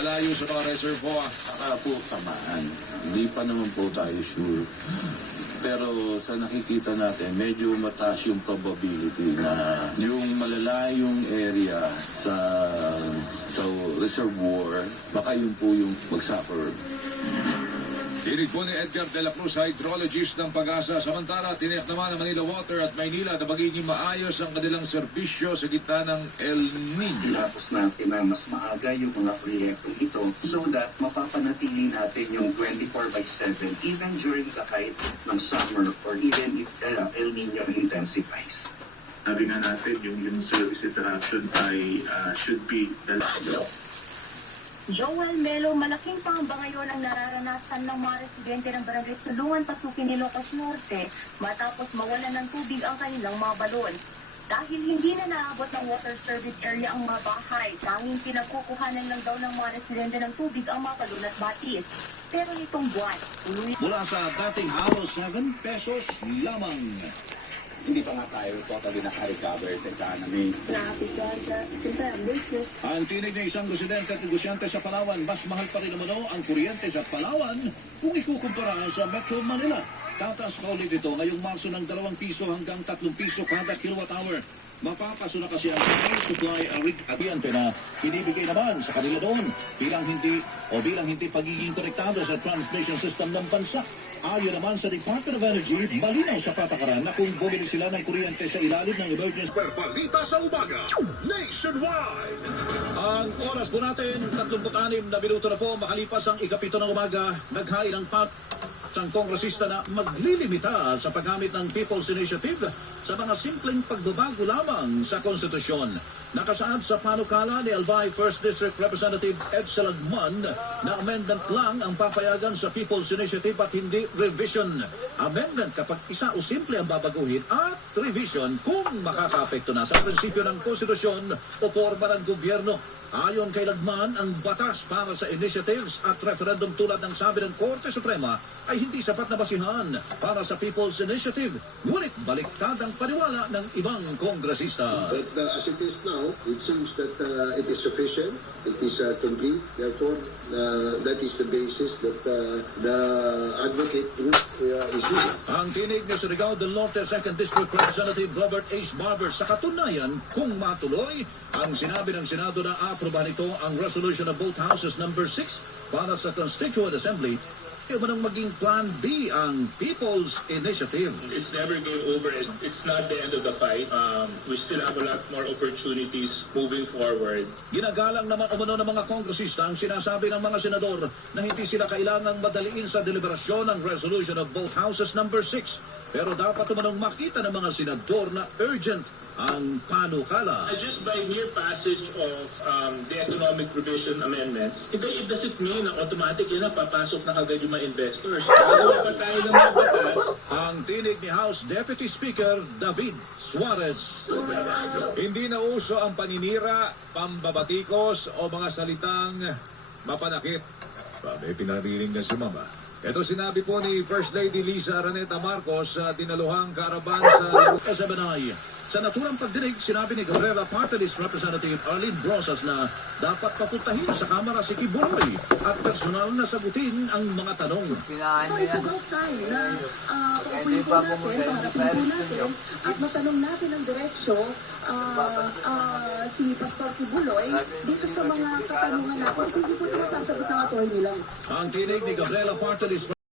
malayo sa mga reservoir. Baka po tamaan. Hindi pa naman po tayo sure. Pero sa nakikita natin, medyo mataas yung probability na yung malalayong area sa reservoir, baka yun po yung mag-suffer. Tinig po ni Edgar de la Cruz, hydrologist ng Pag-asa. Samantala, tiniyak naman ng Manila Water at Maynila na magiging maayos ang kanilang serbisyo sa gitna ng El Niño. Tapos natin na mas maaga yung mga proyektong ito so that mapapanatili natin yung 24/7 even during the height ng summer or even if El Niño intensifies. Sabi nga natin, yung service interruption ay should be Joel Melo, malaking pangamba ngayon ang nararanasan ng mga residente ng Barangay Tulungan, Pasukin, Ilocos Norte matapos mawalan ng tubig ang kanilang mga balon. Dahil hindi na naabot ng water service area ang mga bahay, tanging pinagkukuhanan lang daw ng mga residente ng tubig ang mga balon at batis. Pero nitong buwan, Mula sa dating halos 7 pesos lamang. Hindi pa nga tayo totally naka-recover sa economy. naapigyan sa siyempre ang business. Ang tinig ng isang residente at negosyante sa Palawan, mas mahal pa rin naman ang kuryente sa Palawan kung ikukumpara sa Metro Manila. Tataas pa ulit ito ngayong Marso ng 2 piso hanggang 3 piso kada kilowatt hour. Mapapaso na kasi ang supply aryente na binibigay naman sa kanila doon bilang hindi pagiging konektado sa transmission system ng bansa. Ayon naman sa Department of Energy, malinaw sa patakaran na kung bumili sila ng kuryente sa ilalim ng emergency. Balita sa umaga, nationwide. Ang oras po natin, 36 na minuto na po makalipas ang ikapito ng umaga, naghain ang ang kongresista na maglilimita sa paggamit ng People's Initiative sa mga simpleng pagbabago lamang sa konstitusyon. Nakasaad sa panukala ni Albay 1st District Representative Ed Salagman na amendment lang ang papayagan sa People's Initiative at hindi revision. Amendment kapag isa o simple ang babaguhin at revision kung makakaapekto na sa prinsipyo ng konstitusyon o forma ng gobyerno. Ayon kay Lagman, ang batas para sa initiatives at referendum tulad ng sabi ng Korte Suprema ay hindi sapat na basihan para sa People's Initiative. Ngunit baliktad ang paniwala ng ibang kongresista. But as it is now, it seems that it is sufficient, it is complete. Therefore, that is the basis that the advocate group is using. Ang tinig ni Surigao del Norte 2nd District Representative Robert H. Barber sa katunayan kung matuloy ang sinabi ng Senado na aprobahan ito ang resolution of both houses number 6 para sa Constituent Assembly. Manong maging Plan B ang People's Initiative. It's never game over. It's not the end of the fight. We still have a lot more opportunities moving forward. Ginagalang naman umano ng mga kongresista ang sinasabi ng mga senador na hindi sila kailangang madaliin sa deliberasyon ng resolution of both houses number 6. Pero dapat umanong makita ng mga senador na urgent ang panukala. Just by mere passage of the economic provision amendments, it doesn't mean na automatic yan na papasok na kagad yung mga investors. Gagawa pa tayo ng mga batas. Ang tinig ni House Deputy Speaker David Suarez. Hindi na uso ang paninira, pambabatikos o mga salitang mapanakit. Sabi, pinarinig na si Mama. Ito sinabi po ni First Lady Liza Araneta Marcos sa dinaluhang karaban sa SMNI. Sa naturang pagdinig, sinabi ni Cabrera Party List Representative Arlene Brosas na dapat papuntahin sa Kamara si Kibuloy at personal na sagutin ang mga tanong. So it's about time na uupuin po natin, harapin po natin at matanong natin ang diretsyo si Pastor Kibuloy dito sa mga katanungan natin kasi hindi po ito sasagot ng attorney lang. Ang tinig ni Gabriela Party List